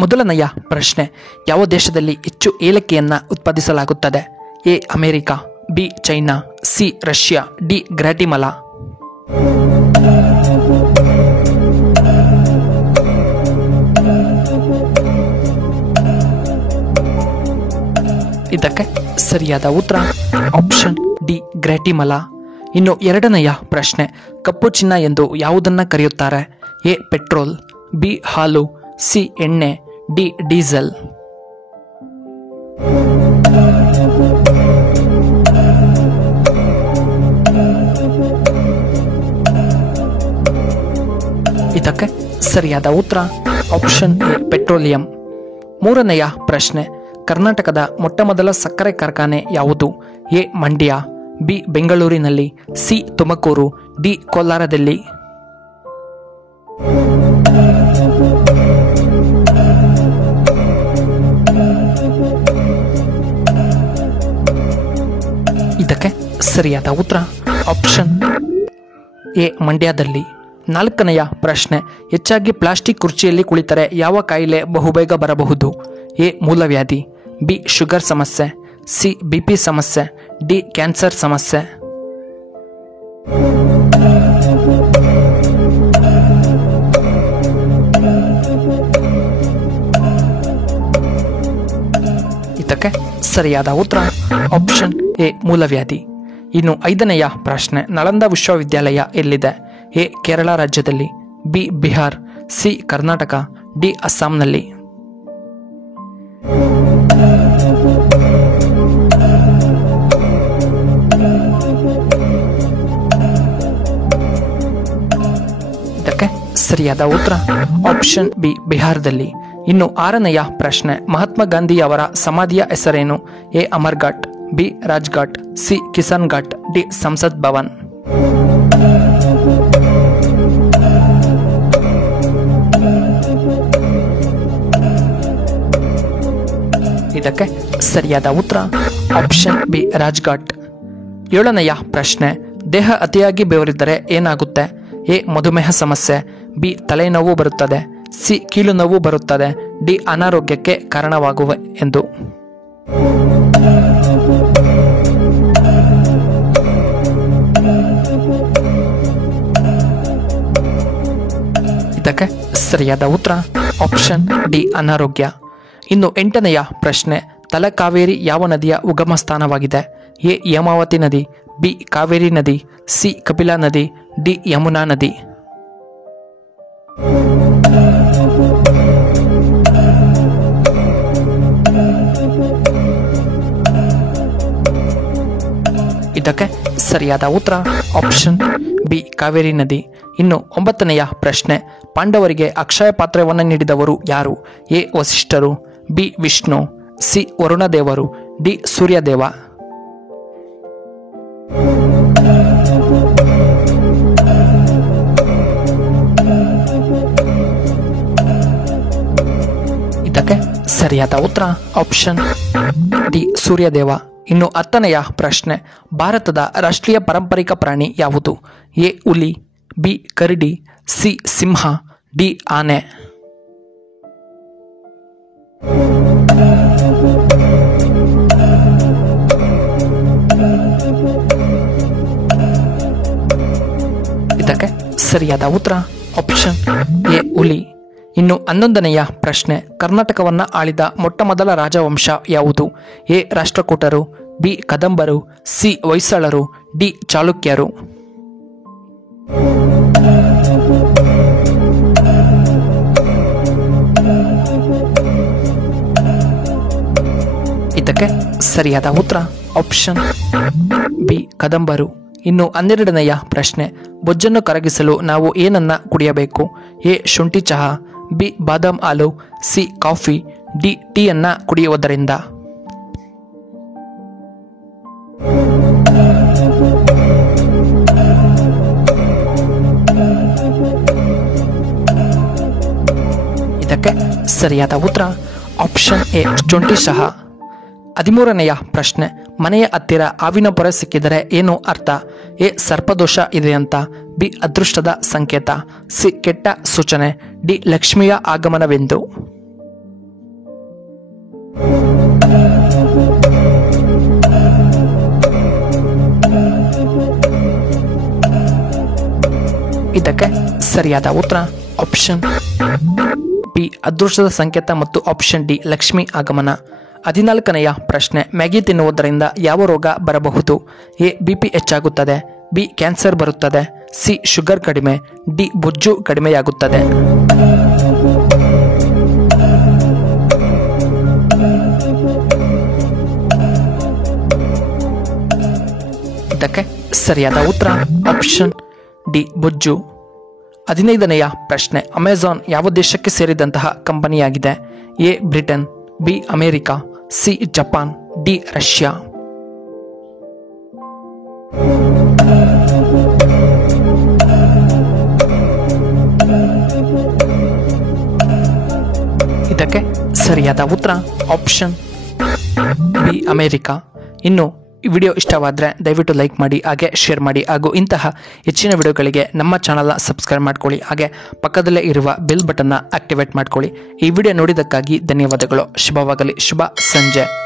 ಮೊದಲನೆಯ ಪ್ರಶ್ನೆ, ಯಾವ ದೇಶದಲ್ಲಿ ಹೆಚ್ಚು ಏಲಕ್ಕಿಯನ್ನು ಉತ್ಪಾದಿಸಲಾಗುತ್ತದೆ? A America, B China, C Russia, D Guatemala. ಇದಕ್ಕೆ ಸರಿಯಾದ ಉತ್ತರ ಆಪ್ಷನ್ ಡಿ ಗ್ವಾಟಿಮಾಲಾ. ಇನ್ನು ಎರಡನೆಯ ಪ್ರಶ್ನೆ, ಕಪ್ಪು ಚಿನ್ನ ಎಂದು ಯಾವುದನ್ನು ಕರೆಯುತ್ತಾರೆ? ಎ ಪೆಟ್ರೋಲ್, ಬಿ ಹಾಲು, ಸಿ ಎಣ್ಣೆ, ಡಿ ಡೀಸೆಲ್. ಇದಕ್ಕೆ ಸರಿಯಾದ ಉತ್ತರ ಆಪ್ಷನ್ ಎ ಪೆಟ್ರೋಲಿಯಂ. ಮೂರನೆಯ ಪ್ರಶ್ನೆ, ಕರ್ನಾಟಕದ ಮೊಟ್ಟಮೊದಲ ಸಕ್ಕರೆ ಕಾರ್ಖಾನೆ ಯಾವುದು? ಎ ಮಂಡ್ಯ, ಬಿ ಬೆಂಗಳೂರಿನಲ್ಲಿ, ಸಿ ತುಮಕೂರು, ಡಿ ಕೋಲಾರದಲ್ಲಿ. ಇದಕ್ಕೆ ಸರಿಯಾದ ಉತ್ತರ ಆಪ್ಷನ್ ಎ ಮಂಡ್ಯದಲ್ಲಿ. ನಾಲ್ಕನೆಯ ಪ್ರಶ್ನೆ, ಹೆಚ್ಚಾಗಿ ಪ್ಲಾಸ್ಟಿಕ್ ಕುರ್ಚಿಯಲ್ಲಿ ಕುಳಿತರೆ ಯಾವ ಕಾಯಿಲೆ ಬಹುಬೇಗ ಬರಬಹುದು? ಎ ಮೂಲವ್ಯಾಧಿ, ಬಿ ಶುಗರ್ ಸಮಸ್ಯೆ, ಸಿ ಬಿಪಿ ಸಮಸ್ಯೆ, ಡಿ ಕ್ಯಾನ್ಸರ್ ಸಮಸ್ಯೆ. ಇದಕ್ಕೆ ಸರಿಯಾದ ಉತ್ತರ ಆಪ್ಷನ್ ಎ ಮೂಲವ್ಯಾಧಿ. ಇನ್ನು ಐದನೆಯ ಪ್ರಶ್ನೆ, ನಳಂದ ವಿಶ್ವವಿದ್ಯಾಲಯ ಎಲ್ಲಿದೆ? ಎ ಕೇರಳ ರಾಜ್ಯದಲ್ಲಿ, B Bihar, C Karnataka, D ಅಸ್ಸಾಂನಲ್ಲಿ. ಇದಕ್ಕೆ ಸರಿಯಾದ ಉತ್ತರ ಆಪ್ಷನ್ ಬಿ ಬಿಹಾರದಲ್ಲಿ. ಇನ್ನು ಆರನೆಯ ಪ್ರಶ್ನೆ, ಮಹಾತ್ಮ ಗಾಂಧಿ ಅವರ ಸಮಾಧಿಯ ಹೆಸರೇನು? A Amar ghat, B Rajghat, C Kisan ghat, D ಸಂಸತ್ ಭವನ್. ಇದಕ್ಕೆ ಸರಿಯಾದ ಉತ್ತರ ಆಪ್ಷನ್ ಬಿ ರಾಜ್ಘಾಟ್. ಏಳನೆಯ ಪ್ರಶ್ನೆ, ದೇಹ ಅತಿಯಾಗಿ ಬೆವರಿದ್ದರೆ ಏನಾಗುತ್ತೆ? ಎ ಮಧುಮೇಹ ಸಮಸ್ಯೆ, ಬಿ ತಲೆನೋವು ಬರುತ್ತದೆ, ಸಿ ಕೀಲು ನೋವು ಬರುತ್ತದೆ, ಡಿ ಅನಾರೋಗ್ಯಕ್ಕೆ ಕಾರಣವಾಗುವೆ ಎಂದು. ಇದಕ್ಕೆ ಸರಿಯಾದ ಉತ್ತರ ಆಪ್ಷನ್ ಡಿ ಅನಾರೋಗ್ಯ. ಇನ್ನು ಎಂಟನೆಯ ಪ್ರಶ್ನೆ, ತಲಕಾವೇರಿ ಯಾವ ನದಿಯ ಉಗಮ ಸ್ಥಾನವಾಗಿದೆ? ಎ ಹೇಮಾವತಿ ನದಿ, ಬಿ ಕಾವೇರಿ ನದಿ, ಸಿ ಕಪಿಲಾ ನದಿ, ಡಿ ಯಮುನಾ ನದಿ. ಇದಕ್ಕೆ ಸರಿಯಾದ ಉತ್ತರ ಆಪ್ಷನ್ ಬಿ ಕಾವೇರಿ ನದಿ. ಇನ್ನು ಒಂಬತ್ತನೆಯ ಪ್ರಶ್ನೆ, ಪಾಂಡವರಿಗೆ ಅಕ್ಷಯ ಪಾತ್ರವನ್ನು ನೀಡಿದವರು ಯಾರು? ಎ ವಸಿಷ್ಠರು, ಬಿ ವಿಷ್ಣು, ಸಿ ವರುಣದೇವರು, ಡಿ ಸೂರ್ಯದೇವ. ಇದಕ್ಕೆ ಸರಿಯಾದ ಉತ್ತರ ಆಪ್ಷನ್ ಡಿ ಸೂರ್ಯದೇವ. ಇನ್ನು ಹತ್ತನೆಯ ಪ್ರಶ್ನೆ, ಭಾರತದ ರಾಷ್ಟ್ರೀಯ ಪಾರಂಪರಿಕ ಪ್ರಾಣಿ ಯಾವುದು? ಎ ಹುಲಿ, ಬಿ ಕರಡಿ, ಸಿ ಸಿಂಹ, ಡಿ ಆನೆ. ಇದಕ್ಕೆ ಸರಿಯಾದ ಉತ್ತರ ಆಪ್ಷನ್ ಎ ಹುಲಿ. ಇನ್ನು 11ನೆಯ ಪ್ರಶ್ನೆ, ಕರ್ನಾಟಕವನ್ನು ಆಳಿದ ಮೊಟ್ಟಮೊದಲ ರಾಜವಂಶ ಯಾವುದು? ಎ ರಾಷ್ಟ್ರಕೂಟರು, ಬಿ ಕದಂಬರು, ಸಿ ಹೊಯ್ಸಳರು, ಡಿ ಚಾಲುಕ್ಯರು. ಇದಕ್ಕೆ ಸರಿಯಾದ ಉತ್ತರ ಆಪ್ಷನ್ ಬಿ ಕದಂಬರು. ಇನ್ನು 12ನೆಯ ಪ್ರಶ್ನೆ, ಬೊಜ್ಜನ್ನು ಕರಗಿಸಲು ನಾವು ಏನನ್ನ ಕುಡಿಯಬೇಕು? ಎ ಶುಂಠಿ ಚಹಾ, ಬಿ ಬಾದಾಮ್ ಹಾಲು, ಸಿ ಕಾಫಿ, ಡಿ ಟೀಯನ್ನ ಕುಡಿಯುವುದರಿಂದ. ಇದಕ್ಕೆ ಸರಿಯಾದ ಉತ್ತರ ಆಪ್ಷನ್ ಎ ಶುಂಠಿ ಚಹಾ. 13ನೆಯ ಪ್ರಶ್ನೆ, ಮನೆಯ ಹತ್ತಿರ ಹಾವಿನ ಪೊರೆ ಸಿಕ್ಕಿದರೆ ಏನು ಅರ್ಥ? ಎ ಸರ್ಪದೋಷ ಇದೆ ಅಂತ, ಬಿ ಅದೃಷ್ಟದ ಸಂಕೇತ, ಸಿ ಕೆಟ್ಟ ಸೂಚನೆ, ಡಿ ಲಕ್ಷ್ಮಿಯ ಆಗಮನವೆಂದು. ಇದಕ್ಕೆ ಸರಿಯಾದ ಉತ್ತರ ಆಪ್ಷನ್ ಬಿ ಅದೃಷ್ಟದ ಸಂಕೇತ ಮತ್ತು ಆಪ್ಷನ್ ಡಿ ಲಕ್ಷ್ಮಿ ಆಗಮನ. 14ನೆಯ ಪ್ರಶ್ನೆ, ಮ್ಯಾಗಿ ತಿನ್ನುವುದರಿಂದ ಯಾವ ರೋಗ ಬರಬಹುದು? ಎ ಬಿಪಿ ಹೆಚ್ಚಾಗುತ್ತದೆ, ಬಿ ಕ್ಯಾನ್ಸರ್ ಬರುತ್ತದೆ, ಸಿ ಶುಗರ್ ಕಡಿಮೆ, ಡಿ ಬೊಜ್ಜು ಕಡಿಮೆಯಾಗುತ್ತದೆ. ಇದಕ್ಕೆ ಸರಿಯಾದ ಉತ್ತರ ಆಪ್ಷನ್ ಡಿ ಬೊಜ್ಜು. 15ನೆಯ ಪ್ರಶ್ನೆ, ಅಮೆಜಾನ್ ಯಾವ ದೇಶಕ್ಕೆ ಸೇರಿದಂತಹ ಕಂಪನಿಯಾಗಿದೆ? A Britain, B America, C Japan, D Russia. ಇದಕ್ಕೆ ಸರಿಯಾದ ಉತ್ತರ ಆಪ್ಷನ್ ಬಿ ಅಮೆರಿಕ. ಇನ್ನು ಈ ವಿಡಿಯೋ ಇಷ್ಟವಾದರೆ ದಯವಿಟ್ಟು ಲೈಕ್ ಮಾಡಿ, ಹಾಗೆ ಶೇರ್ ಮಾಡಿ, ಹಾಗೂ ಇಂತಹ ಹೆಚ್ಚಿನ ವಿಡಿಯೋಗಳಿಗೆ ನಮ್ಮ ಚಾನಲ್ನ ಸಬ್ಸ್ಕ್ರೈಬ್ ಮಾಡ್ಕೊಳ್ಳಿ, ಹಾಗೆ ಪಕ್ಕದಲ್ಲೇ ಇರುವ ಬೆಲ್ ಬಟನ್ನ ಆಕ್ಟಿವೇಟ್ ಮಾಡ್ಕೊಳ್ಳಿ. ಈ ವಿಡಿಯೋ ನೋಡಿದ್ದಕ್ಕಾಗಿ ಧನ್ಯವಾದಗಳು. ಶುಭವಾಗಲಿ. ಶುಭ ಸಂಜೆ.